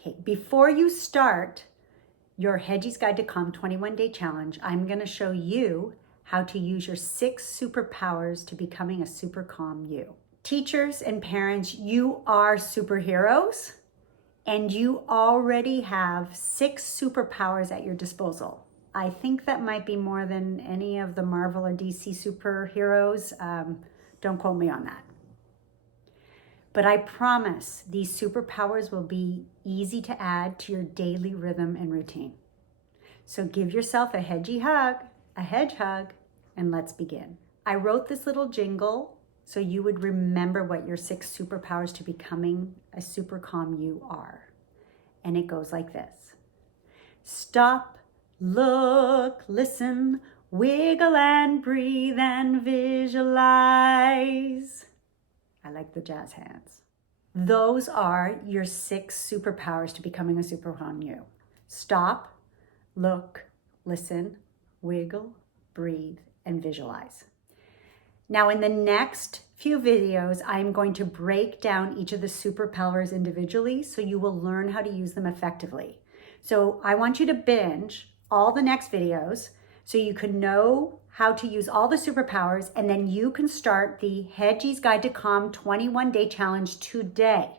Okay, before you start your Hedgy's Guide to Calm 21-Day Challenge, I'm going to show you how to use your 6 superpowers to becoming a super calm you. Teachers and parents, you are superheroes, and you already have 6 superpowers at your disposal. I think that might be more than any of the Marvel or DC superheroes. Don't quote me on that. But I promise these superpowers will be easy to add to your daily rhythm and routine. So give yourself a hedgy hug, a hedge hug, and let's begin. I wrote this little jingle so you would remember what your 6 superpowers to becoming a super calm you are. And it goes like this. Stop, look, listen, wiggle and breathe and visualize. I like the jazz hands. Those are your 6 superpowers to becoming a super calm you. Stop, look, listen, wiggle, breathe, and visualize. Now in the next few videos, I'm going to break down each of the superpowers individually so you will learn how to use them effectively. So I want you to binge all the next videos so you can know how to use all the superpowers, and then you can start the Hedgy's Guide to Calm 21-Day Challenge today.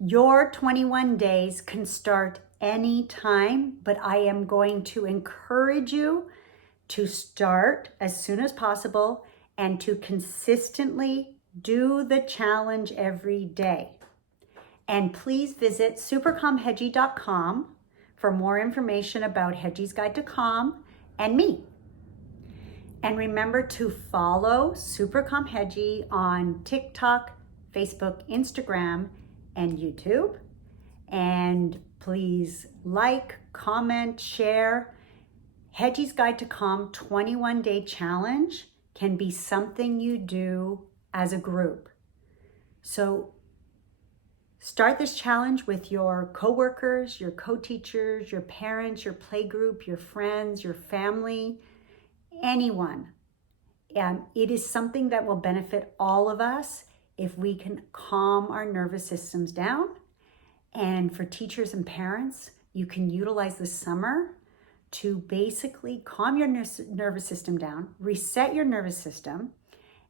Your 21 days can start anytime, but I am going to encourage you to start as soon as possible and to consistently do the challenge every day. And please visit supercalmhedgy.com for more information about Hedgy's Guide to Calm and me. And remember to follow Super Calm Hedgy on TikTok, Facebook, Instagram, and YouTube. And please like, comment, share. Hedgy's Guide to Calm 21-Day Challenge can be something you do as a group. So start this challenge with your coworkers, your co-teachers, your parents, your playgroup, your friends, your family, anyone. And it is something that will benefit all of us if we can calm our nervous systems down. And for teachers and parents, you can utilize the summer to basically calm your nervous system down, reset your nervous system,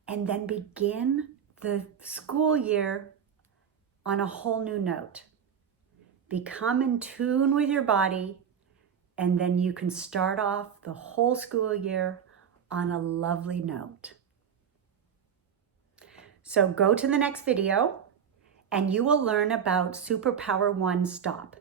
and then begin the school year on a whole new note. Become in tune with your body, and then you can start off the whole school year on a lovely note. So go to the next video and you will learn about Superpower 1 Stop.